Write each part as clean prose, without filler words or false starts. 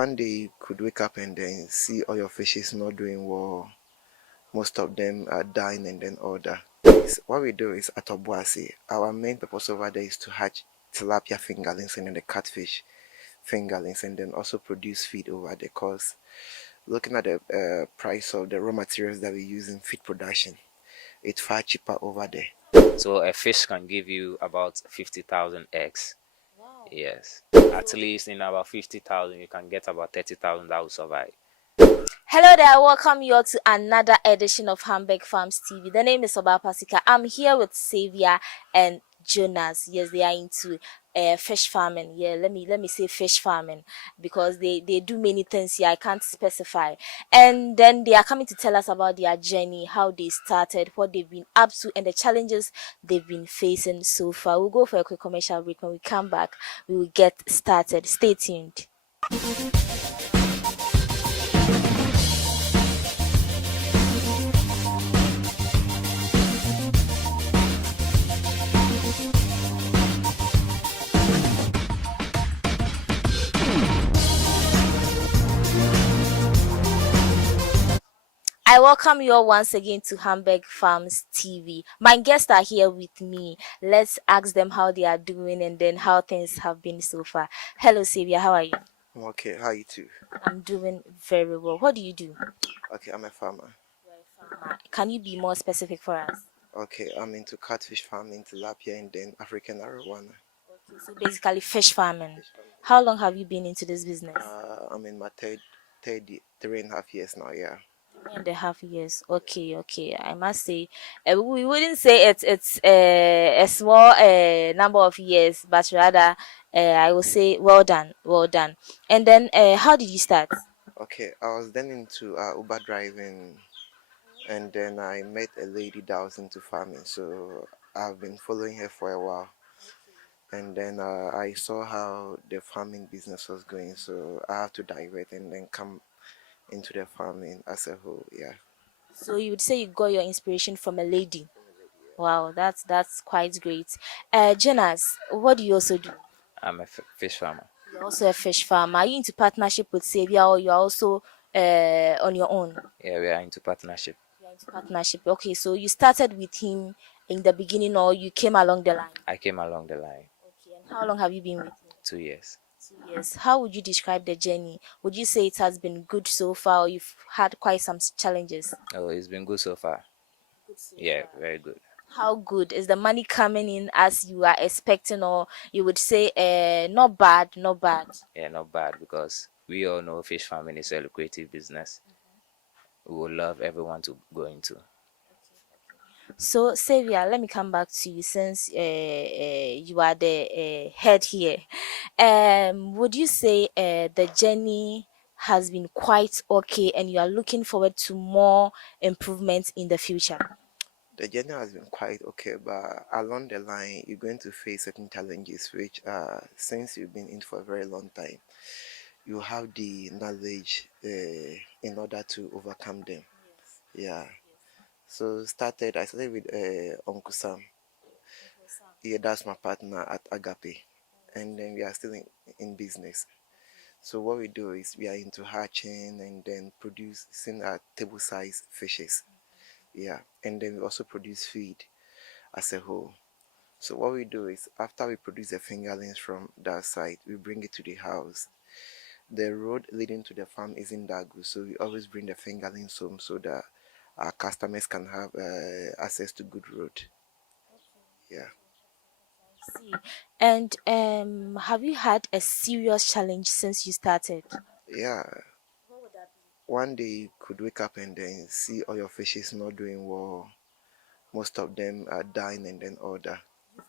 one day you could wake up and then see all your fishes not doing well. Most of them are dying and then order. What we do is at Obuasi, our main purpose over there is to hatch tilapia fingerlings and then the catfish fingerlings and then also produce feed over there because looking at the price of the raw materials that we use in feed production, it's far cheaper over there. So a fish can give you about 50,000 eggs. Wow. Yes. At least in about 50,000, you can get about 30,000 that will survive. Hello there, welcome you all to another edition of Hamburg Farms TV. The name is Oba Pasika. I'm here with Xavier and Jonas. Yes, they are into fish farming. Yeah, let me say fish farming because they do many things here. I can't specify. And then they are coming to tell us about their journey, how they started, what they've been up to, and the challenges they've been facing so far. We'll go for a quick commercial break. When we come back, we will get started. Stay tuned. I welcome you all once again to Hamburg Farms TV. My guests are here with me. Let's ask them how they are doing and then how things have been so far. Hello, Xavier. How are you? I'm okay, how are you too? I'm doing very well. What do you do? Okay, I'm a farmer. Can you be more specific for us? Okay, I'm into catfish farming, tilapia, and then African arowana. Okay, so basically fish farming. Fish farming. How long have you been into this business? I'm in my third 3.5 years now, yeah. 3.5 years. Okay. I must say, we wouldn't say it's a small number of years, but rather, I will say, well done, well done. And then, how did you start? Okay, I was then into Uber driving, and then I met a lady that was into farming, so I've been following her for a while. And then I saw how the farming business was going, so I had to divert and then come into the farming as a whole. Yeah. So you would say you got your inspiration from a lady. Wow, that's quite great. Jonas, what do you also do? I'm a fish farmer. You're also a fish farmer. Are you into partnership with Xavier or you're also on your own? Yeah, we are into partnership. You're into partnership. Okay, so you started with him in the beginning or you came along the line? I came along the line Okay, and how long have you been with him? 2 years. 2 years. How would you describe the journey? Would you say it has been good so far or you've had quite some challenges? Oh, it's been good so far. Good so Yeah, far. very good. How good? Is the money coming in as you are expecting or you would say not bad, not bad? Yeah, not bad because we all know fish farming is a lucrative business. We would love everyone to go into. So, Xavier, let me come back to you since you are the head here. Would you say the journey has been quite okay and you are looking forward to more improvements in the future? The journey has been quite okay, but along the line, you're going to face certain challenges, which, since you've been in for a very long time, you have the knowledge in order to overcome them. Yeah. So I started with Uncle Sam. Yeah, that's my partner at Agape, and then we are still in business. So what we do is we are into hatching and then producing table size fishes. Yeah, and then we also produce feed as a whole. So what we do is after we produce the fingerlings from that side, we bring it to the house. The road leading to the farm isn't that good, so we always bring the fingerlings home so that our customers can have access to good road. Yeah. See. And have you had a serious challenge since you started? Yeah. What would that be? One day you could wake up and then see all your fishes not doing well. Most of them are dying and then order.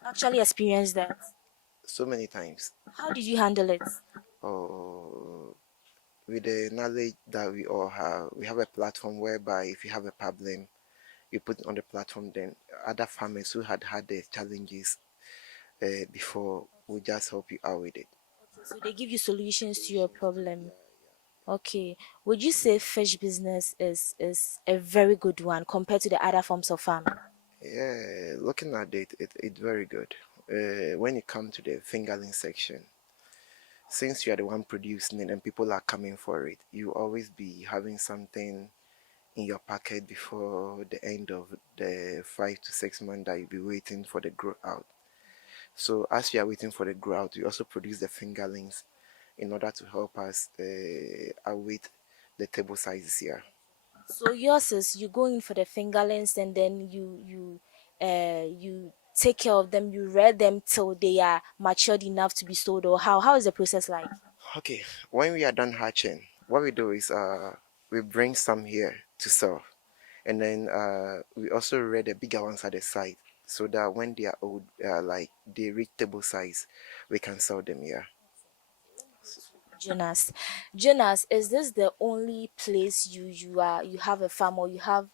Actually experienced that. So many times. How did you handle it? Oh, with the knowledge that we all have, we have a platform whereby if you have a problem, you put it on the platform, then other farmers who had the challenges before will just help you out with it. Okay, so they give you solutions to your problem. Okay. Would you say fish business is a very good one compared to the other forms of farming? Yeah, looking at it, it's very good. When you come to the fingerling section, since you are the one producing it and people are coming for it, you always be having something in your pocket before the end of the 5 to 6 months that you'll be waiting for the grow out. So as we are waiting for the grow out, we also produce the fingerlings in order to help us await the table sizes here. So yours is you go in for the fingerlings and then you take care of them, you rear them till they are matured enough to be sold, or how is the process like? Okay, when we are done hatching, what we do is we bring some here to sell, and then we also rear the bigger ones at the side so that when they are old, like they reach table size, we can sell them here. Jonas. Jonas, is this the only place you have a farm, or you have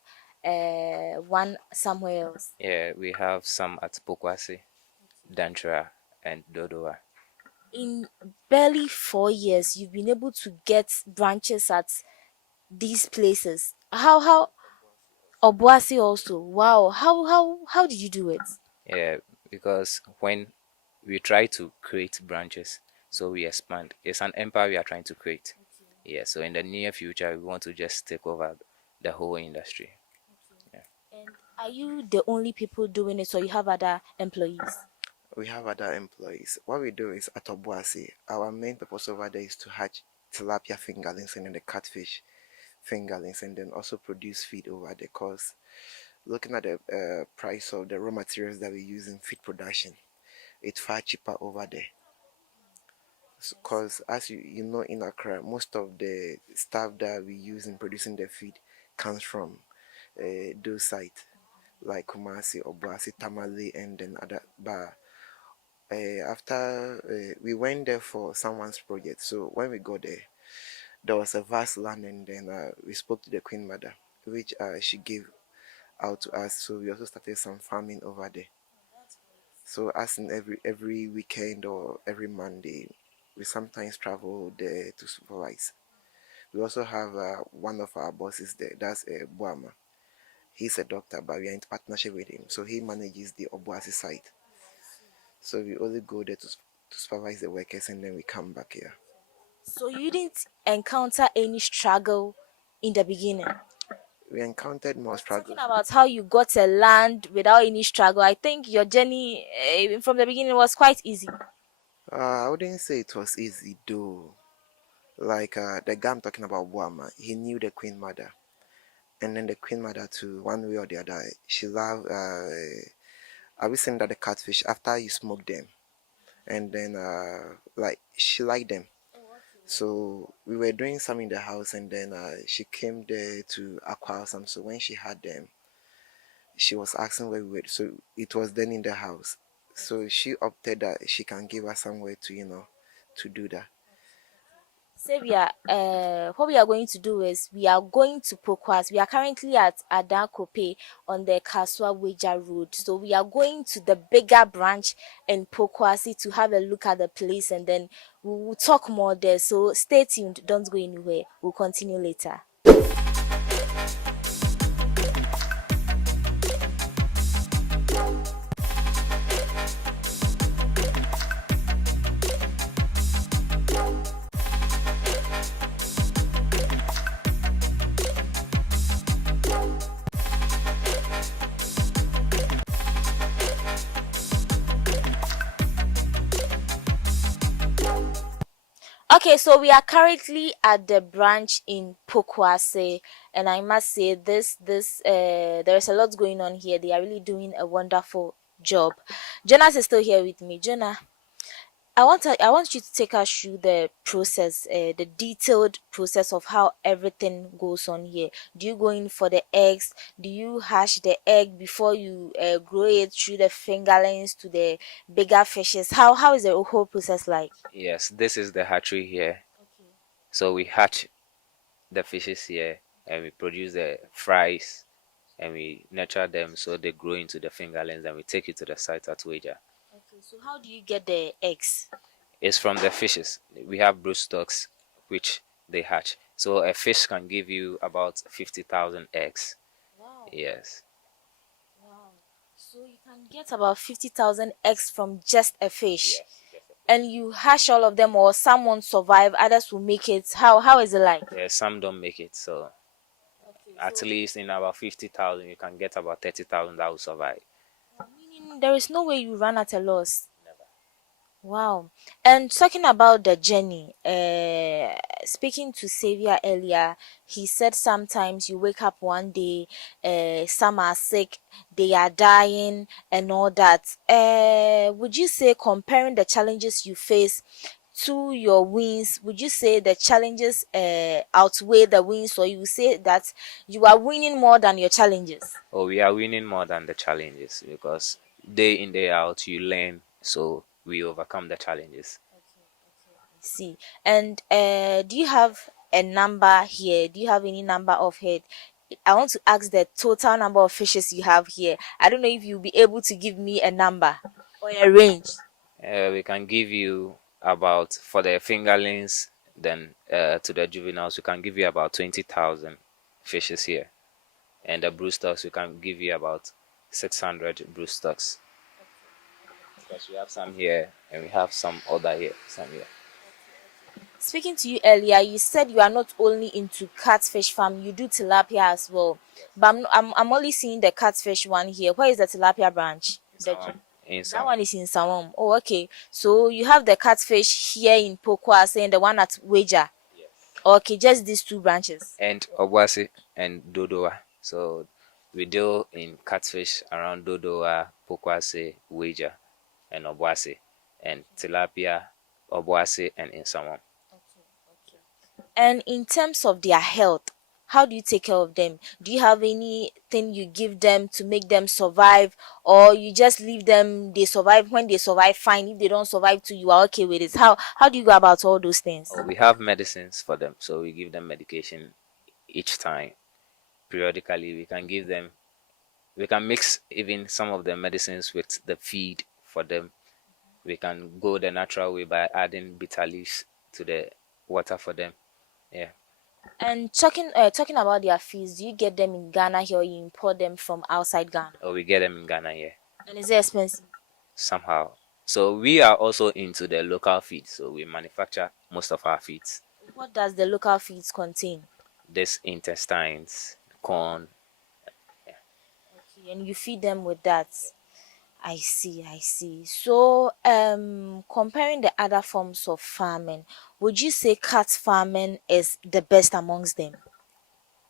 one somewhere else? Yeah, we have some at Pokwasi, Dantra, and Dodoa. In barely 4 years, you've been able to get branches at these places. How Obuasi also. Wow. How did you do it? Yeah, because when we try to create branches, so we expand. It's an empire we are trying to create. Yeah, so in the near future, we want to just take over the whole industry. Yeah. And are you the only people doing it, or you have other employees? We have other employees. What we do is at Obuasi, our main purpose over there is to hatch tilapia fingerlings and then the catfish fingerlings, and then also produce feed over there. Cause looking at the price of the raw materials that we use in feed production, it's far cheaper over there. Because as you know, in Accra, most of the stuff that we use in producing the feed comes from those sites like Kumasi, Obuasi, Tamale, and then other. But after we went there for someone's project, so when we got there was a vast land, and then we spoke to the Queen Mother, which she gave out to us. So we also started some farming over there. So as in every weekend or every Monday, we sometimes travel there to supervise. We also have one of our bosses there. That's Boama. He's a doctor, but we are in partnership with him. So he manages the Obuasi site. So we only go there to supervise the workers, and then we come back here. So you didn't encounter any struggle in the beginning? We encountered more Because talking struggles. about how you got a land without any struggle, I think your journey from the beginning was quite easy. I wouldn't say it was easy though. Like the guy I'm talking about, Boama, he knew the Queen Mother. And then the Queen Mother too, one way or the other, she loved, have you seen that the catfish, after you smoke them, and then like she liked them. So we were doing some in the house, and then she came there to acquire some. So when she had them, she was asking where we were. So it was then in the house. So she opted that she can give us somewhere to, to do that. Sabia, what we are going to do is we are going to Pokwas. We are currently at Adankope on the Kaswa Weja Road. So we are going to the bigger branch in Pokwasi to have a look at the place, and then we will talk more there. So stay tuned. Don't go anywhere. We'll continue later. Okay, so we are currently at the branch in Pokwase, and I must say there is a lot going on here. They are really doing a wonderful job. Jonas is still here with me. Jonah, I want you to take us through the process, the detailed process of how everything goes on here. Do you go in for the eggs? Do you hash the egg before you grow it through the fingerlings to the bigger fishes? How is the whole process like? Yes, this is the hatchery here. So we hatch the fishes here and we produce the fries and we nurture them so they grow into the fingerlings and we take it to the site at Wager. Okay, so how do you get the eggs? It's from the fishes. We have brood stocks which they hatch. So a fish can give you about 50,000 eggs. Wow, Yes. wow. So you can get about 50,000 eggs from just a fish. Yes. And you hatch all of them, or some won't survive, others will make it. How is it like? Yeah, some don't make it. So Okay, at least in about 50,000, you can get about 30,000 that will survive. meaning there is no way you run at a loss. Never. Wow. And talking about the journey, speaking to Xavier earlier, he said sometimes you wake up one day, some are sick, they are dying, and all that. Would you say, comparing the challenges you face to your wins, would you say the challenges outweigh the wins, or you say that you are winning more than your challenges? Oh, we are winning more than the challenges because day in, day out, you learn. So we overcome the challenges. See. And do you have a number here? Do you have any number of head? I want to ask the total number of fishes you have here. I don't know if you'll be able to give me a number or a range. We can give you about, for the fingerlings, then to the juveniles, we can give you about 20,000 fishes here. And the broodstocks, we can give you about 600 broodstocks. Because we have some here and we have some other here, some here. Speaking to you earlier, you said you are not only into catfish farm, you do tilapia as well. But I'm only seeing the catfish one here. Where is the tilapia branch? In That some. one is in Sawam. Oh, okay. So you have the catfish here in Pokwase and the one at Wager. Yes. Okay, just these two branches. And Obwasi and Dodowa. So we deal in catfish around Dodowa, Pokwase, Wager, and Obwasi, and tilapia, Obwasi, and Insamam. And in terms of their health, how do you take care of them? Do you have anything you give them to make them survive, or you just leave them, they survive? When they survive, fine. If they don't survive too, you are okay with it. How do you go about all those things? We have medicines for them, so we give them medication each time. Periodically, we can give them, we can mix even some of the medicines with the feed for them. We can go the natural way by adding bitter leaves to the water for them. Yeah. And talking about their fees, do you get them in Ghana here, or you import them from outside Ghana? Or we get them in Ghana here And is it expensive? somehow. So we are also into the local feed, so we manufacture most of our feeds. What does the local feeds contain? This intestines, corn. Okay, and you feed them with that. I see, I see. So, comparing the other forms of farming, would you say cat farming is the best amongst them?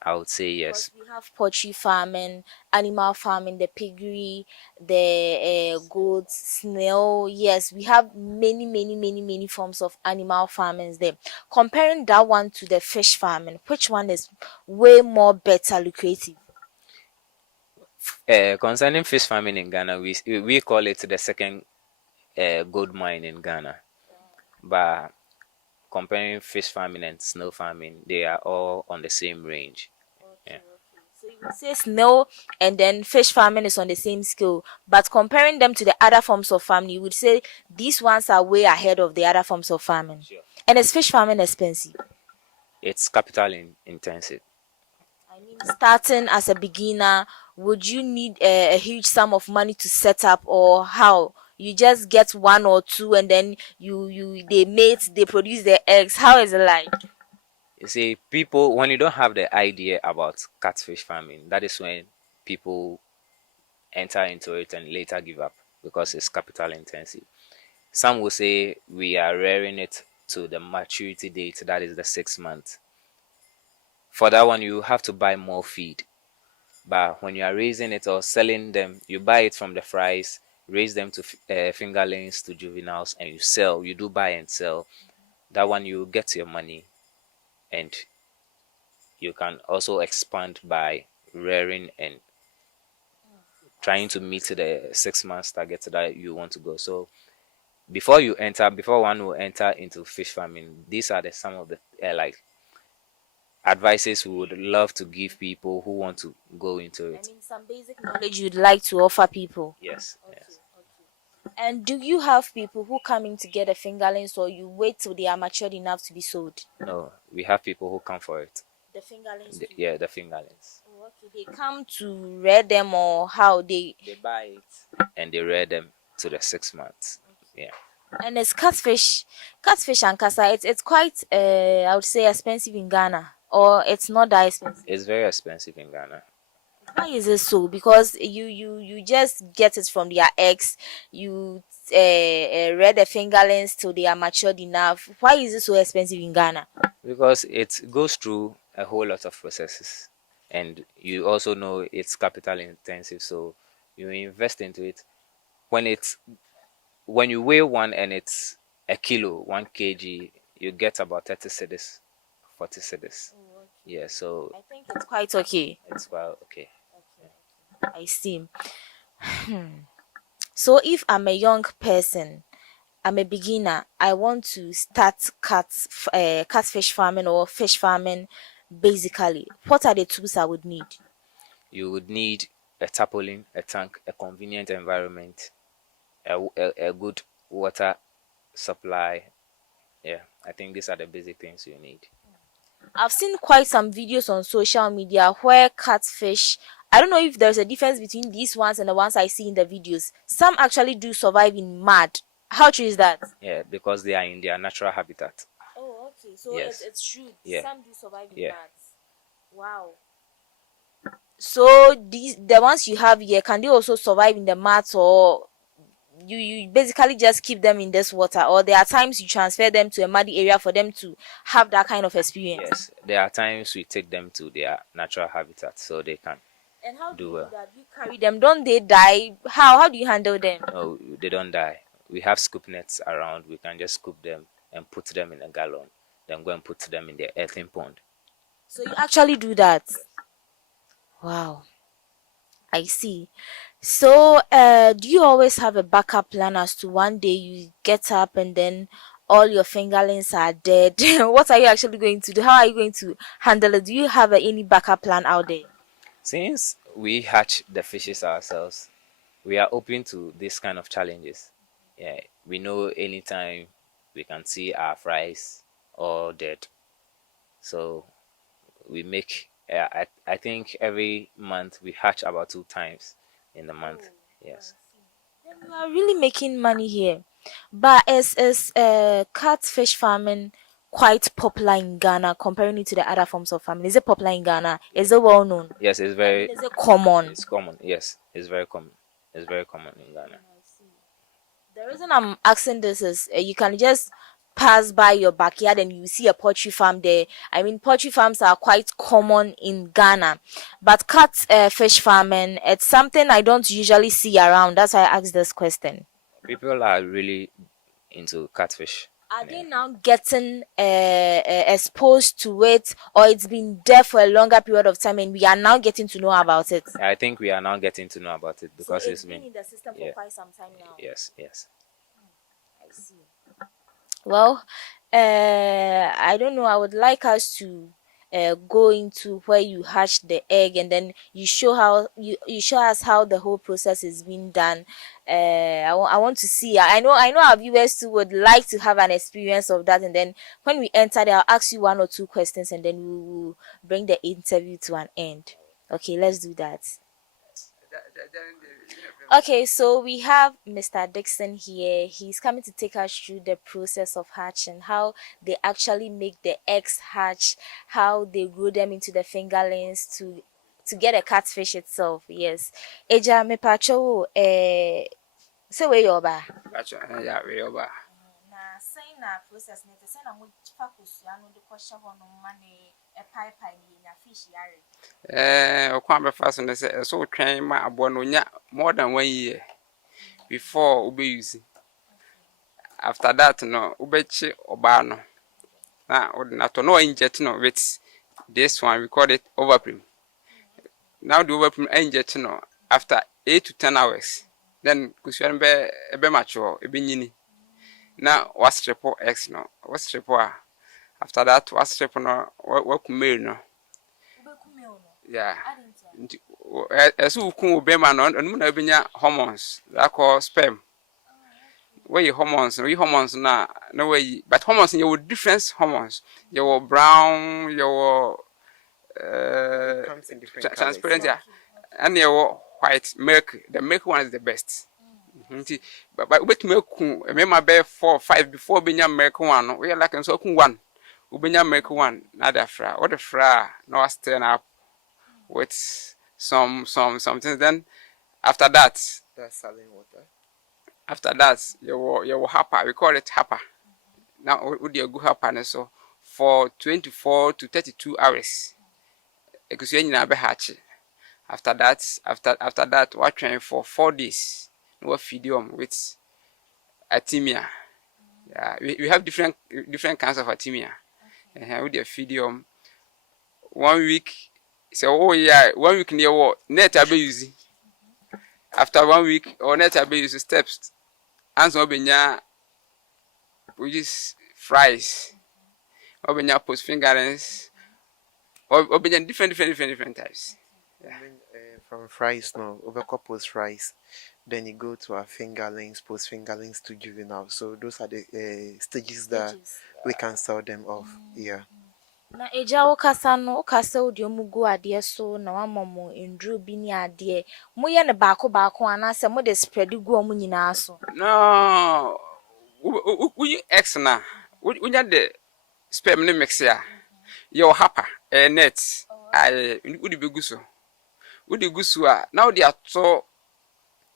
I would say Because yes. we have poultry farming, animal farming, the piggery, the goats, snail. Yes, we have many forms of animal farmings there. Comparing that one to the fish farming, which one is way more better lucrative? Concerning fish farming in Ghana, we call it the second gold mine in Ghana. But comparing fish farming and snail farming, they are all on the same range. Yeah. So you would say snail and then fish farming is on the same scale, but comparing them to the other forms of farming, you would say these ones are way ahead of the other forms of farming. Sure. And is fish farming expensive? It's capital intensive. I mean, starting as a beginner, would you need a huge sum of money to set up, or how? You just get one or two, and then they mate, they produce their eggs. How is it like? You see, people, when you don't have the idea about catfish farming, that is when people enter into it and later give up because it's capital intensive. Some will say we are rearing it to the maturity date, that is the 6 month. For that one, you have to buy more feed. But when you are raising it or selling them, you buy it from the fries, raise them to fingerlings to juveniles, and you sell. You do buy and sell. That one, you get your money, and you can also expand by rearing and trying to meet the 6 months target that you want to go. So before one will enter into fish farming, these are some of the like advices we would love to give people who want to go into it. I mean, some basic knowledge you'd like to offer people. Yes, yes. And do you have people who come in to get the fingerlings, or you wait till they are matured enough to be sold? No, we have people who come for it. The fingerlings. Yeah, the fingerlings. Oh, okay. They come to rear them, or how they? They buy it and they rear them to the 6 months. Yeah. And it's catfish and casa. It's quite I would say expensive in Ghana, or it's not that expensive. It's very expensive in Ghana. Why is it so? Because you just get it from their eggs. You rear the fingerlings till they are matured enough. Why is it so expensive in Ghana? Because it goes through a whole lot of processes, and you also know it's capital intensive, so you invest into it. When you weigh one and it's a kilo, 1 kg, you get about 30 cedis, 40 cedis. Yeah, so I think it's quite okay. it's well okay. I see. So if I'm a young person, I'm a beginner, I want to start catfish farming or fish farming. Basically, what are the tools I would need? You would need a tarpaulin, a tank, a convenient environment, a good water supply. Yeah, I think these are the basic things you need. I've seen quite some videos on social media where catfish. I don't know if there's a difference between these ones and the ones I see in the videos. Some actually do survive in mud. How true is that? Yeah, because they are in their natural habitat. Oh, okay. So Yes. it's true. Yeah. Some do survive in Yeah. mud. Wow. So the ones you have here, can they also survive in the mats, or you basically just keep them in this water, or there are times you transfer them to a muddy area for them to have that kind of experience? Yes, there are times we take them to their natural habitat so they can And how do do you do well. that? You carry them, don't they die? How do you handle them? No, they don't die. We have scoop nets around. We can just scoop them and put them in a gallon, then go and put them in the earthen pond. So you actually do that? Wow, I see. So, do you always have a backup plan as to one day you get up and then all your fingerlings are dead? What are you actually going to do? How are you going to handle it? Do you have any backup plan out there? Since we hatch the fishes ourselves, we are open to this kind of challenges. Yeah, we know anytime we can see our fries all dead. So we make, I think every month we hatch about 2 times in the month. Yes. Then you are really making money here. But is catfish farming quite popular in Ghana comparing it to the other forms of farming? Is it popular in Ghana? Is it well known? Yes, Is it common? it's common. Yes, it's very common. It's very common in Ghana. The reason I'm asking this is you can just pass by your backyard and you see a poultry farm there. I mean, poultry farms are quite common in Ghana, but cat fish farming, it's something I don't usually see around. That's why I asked this question. People are really into catfish. Are Yeah. they now getting exposed to it, or it's been there for a longer period of time and we are now getting to know about it? I think we are now getting to know about it So because it's it's been been, in the system for yeah, quite some time now. yes, yes. I see. Well, I don't know. I would like us to go into where you hatch the egg, and then you show us how the whole process is being done. I want to see. I know our viewers too would like to have an experience of that, and then when we enter there, I'll ask you one or two questions, and then we will bring the interview to an end. Okay, let's do that. Okay, so we have Mr. Dixon here. He's coming to take us through the process of hatching, how they actually make the eggs hatch, how they grow them into the fingerlings to get a catfish itself. Yes. Eja me pacho say where you ba. Gotcha. Yeah, we over. Na say na process ne say na mo fa kosua no de kwahye ho no ma ne e pipe ni na fish yare. Okwan befa so ne say so twen ma abo no nya more than 1 year before ube use. After that no ubechi oba no. Na na to no inject no with this one we call it overprim. Now the overprim inject no after 8 to 10 hours. Then kusua be mature e be nyini. Na was triple x no. Was triple after that was triple no work mail no. Yeah. As you can be man on and hormones that call sperm. Where you hormones, now, no way, but hormones in your different hormones. Your brown, your Comes in different colors. transparent, yeah, and your white milk. The milk one is the best. nti ba ubetumi ku emema be 4 5 before benya American one no we like nso ku one ubenya American one na da fra what the fra na was turn up with something then after that That's saline water. after that you happer we call it happer now would you go happer so for 24 to 32 hours because you nyina be hatch after that we train for 4 days we feed them with atemia. Yeah, we have different kinds of atemia. We dey feed them 1 week. So oh yeah, 1 week near what net I be using. After 1 week or net I be using steps. Answer obenya which is fries. Obenya post fingerings. Obenya different types. Yeah. From fries now, over couples fries. Then you go to our fingerlings, post fingerlings to juvenile. So those are the stages that we can sell them off. Yeah. Na eja wokasa no okasa odi omugu ade so na wamamo endru bi ni ade moye ne baako ana se mo de spread gu omu nyina so. No. We X na. We the sperm ne mix ya. Your happer net. I would be guso. Would you guso now they are so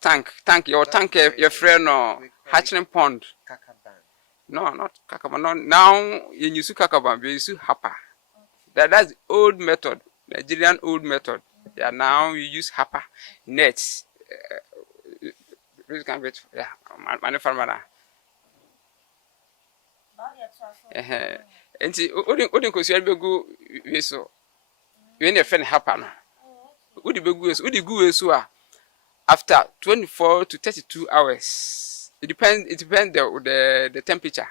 tank your tank your friend or hatching pond. No, not kakaban. No, now you use kakaban, we use happer. That's old method, Nigerian old method. Yeah, now you use happer nets. Please can wait. Yeah, man, farmer. And see, Odin Cosia be go so. When your friend happen, would you be good so after 24 to 32 hours. It depends the temperature.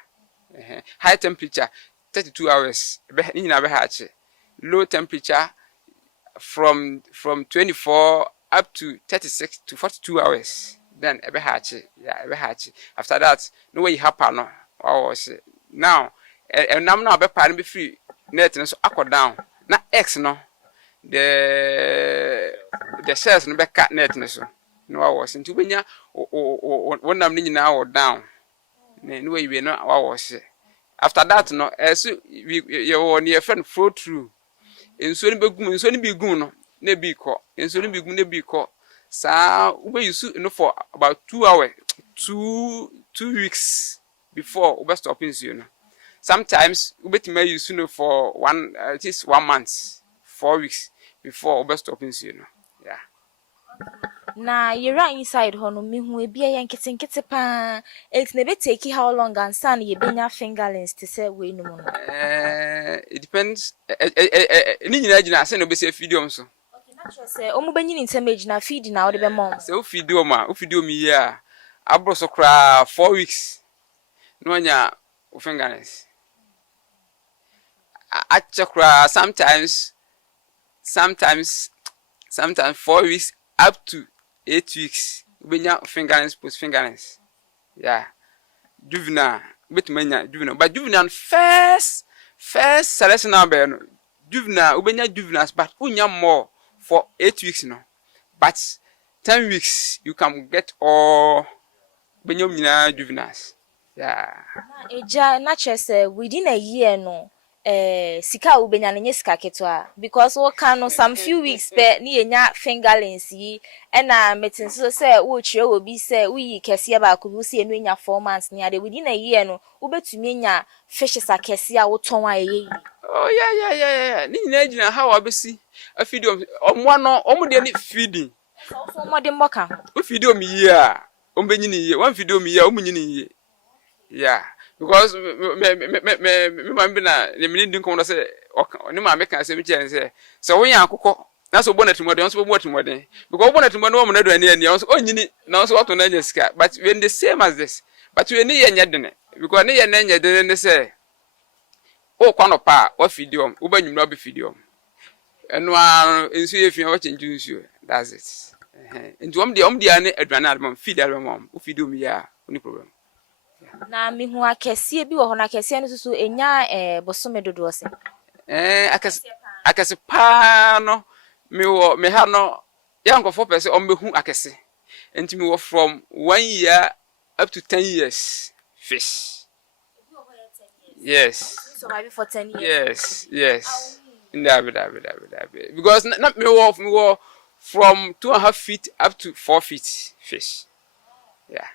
High temperature 32 hours. Low temperature from 24 up to 36 to 42 hours. Then after that, no way happen no. Now, and I'm now be free net so aqua down. Na X no. The cells no be cut net so. No I was into benya one am ni na down. No way we no I was. After that no as you near friend flow through. Enso ni be gun no na bi ko. Enso ni be gun na bi ko. Sa we use no for about 2 hours, 2 weeks before we stop in you know. Sometimes we may use no for at least 1 month, 4 weeks before we stop in you know. Yeah. Na you're inside hono mi hu ebi ya nkete pa it na be take how long and san ye benya fingerlings to say we no no. It depends ni nyina gina say no be say feed so. Okay, na sure say omu benyi ni nsem na feed na wo de be mom. Say o feed me here abro so kra 4 weeks. No nya o fingerlings. I check sometimes 4 weeks up to 8 weeks. Ubenya fingerlings post fingerlings. Yeah. Juvenile. Juvenile. But juvenile first selection number no. Juvenile ubenya juveniles but unya more for 8 weeks no. But 10 weeks you can get all ubenya juveniles. Yeah. Na eja na chese within a year no sika ubenya nye sika ketwa because we can no some few weeks be ni enya fingerlings yi na metin so say wo chire obi say uyi kese ba ko wo say enu enya 4 months ni ade within a year no ubetumi enya fishes akese a wo ton aye. Oh yeah. Ni nyina gina how abesi a feed omo no omo de ni feeding So mo de mboka o feed o mi ye a ombenyi ni ye one feed o mi ye o munyi ni ye. Yeah, because me man be na le mini din ko say ni ma make say me say so wo yan akokọ na so bonnet mo de so bonnet mo de because bonnet mo no mo na do ani so onyini na so wato na nya sika but when the same as this but we ni ye nya de because ni ye na nya de ne say o kwa no pa wa fidium wo ba nyumra be fidium eno a ensu ye fia wa chenju nsu that's it nti om de ani aduana album feed album wo fidium ya no problem. na mi hu akese bi wo ho na akese no so enya bosome dodo se akese pa no me ha no yankofo pese o mehu akese And me work from 1 year up to 10 years fish. Yes. Surviving for 10 years. Yes. That. Because not me work from 2.5 feet up to 4 feet fish. Yeah.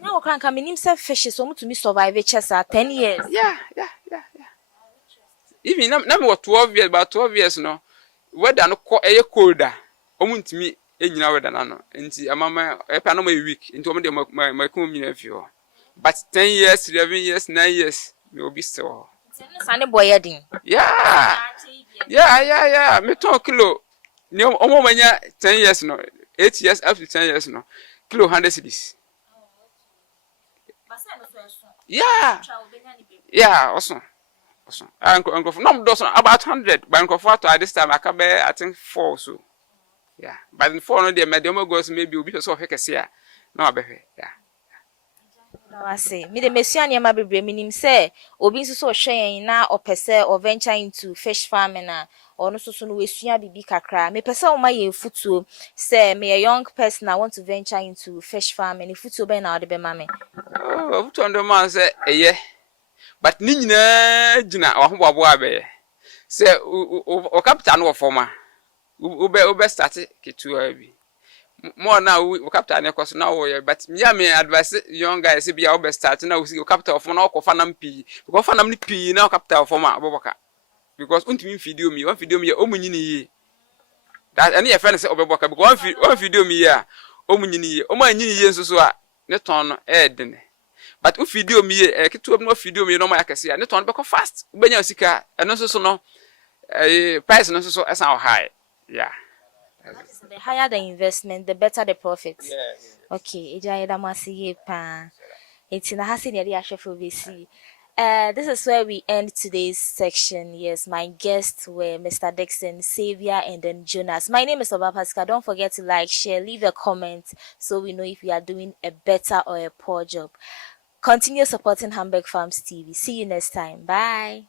Now can come in himself fishes so to me survive chess 10 years. Yeah. Even na me 12 years, about 12 years no. Weather no colder. Omuntimi enyina weather na no. Nti amama epa no my week. Nti omo de my come nyina fio. But 10 years, 11 years, 9 years, me obi still. Sunny boy heading. Yeah. Me 2 kilo. Ni omo manya 10 years no. 8 years up to 10 years no. Kilo 100 cedis. Yeah, also. Uncle for no dozen about 100, but uncle for at this time I can bear I think 4 so. Yeah. But in 4 no dey medium goes maybe will be so fake here. No abehwe. Yeah. I say, me the messia near my baby minim say, obi so hwe na opese or venture into fish farming na or no so no wesua bibi kakra. Me pese o ma ye futuo say me a young person I want to venture into fish farming. Futuo be na ode be ma me. Oh, futuo ndo man say eye. But ni nyina gina ahoboabo abe. Say o capital no forma. Ube start kitu abi. More now we capital na cost now but me advise young guys be ube start now we capital for na okofa nam pi. Because fa nam ni pi na capital forma aboboka. Because untimi video me, one video me omunyini yi. That any your friend say obeboka because one video me ya omunyini yi. Omanyini yi nso so a ne ton no den. But if video me kitu no video me no ma yakese ne ton be ko fast. Ubenya sika eno so no price no so esa high. Yeah. The higher the investment, the better the profit. Yes. Okay, eja eda masi pa. It's in the hasi near the this is where we end today's section. Yes, my guests were Mr. Dixon, Xavier, and then Jonas. My name is Obapaska. Don't forget to like, share, leave a comment so we know if we are doing a better or a poor job. Continue supporting Hamburg Farms TV. See you next time. Bye.